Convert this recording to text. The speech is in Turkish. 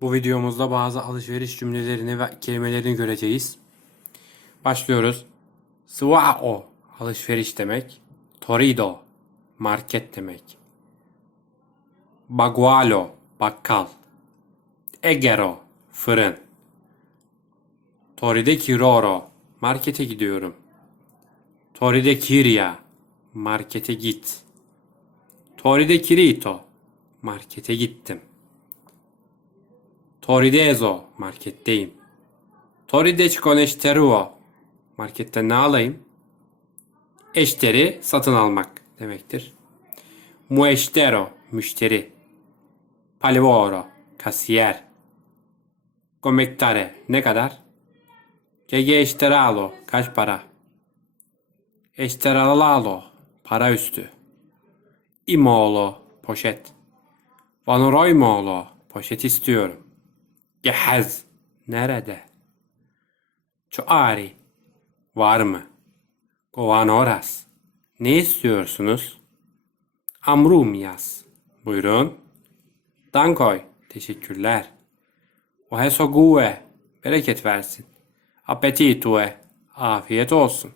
Bu videomuzda bazı alışveriş cümlelerini ve kelimelerini göreceğiz. Başlıyoruz. Swao alışveriş demek. Torido market demek. Bagualo bakkal. Egero fırın. Toride kiroro markete gidiyorum. Toride kirya markete git. Toride kirito markete gittim. Toridezo marketteyim. Toride çikoneşteruo marketten ne alayım? Eşteri satın almak demektir. Mueştero müşteri. Palivoro kasiyer. Komektare ne kadar? Gege eşteralo kaç para? Eşteralalo para üstü. İmoğlu poşet. Vanoroymoğlu poşet istiyorum. Gehaz nerede? Çoari var mı? Govanoras ne istiyorsunuz? Amrum yaz. Buyurun. Dankoy teşekkürler. Oheso gue bereket versin. Appetitue afiyet olsun.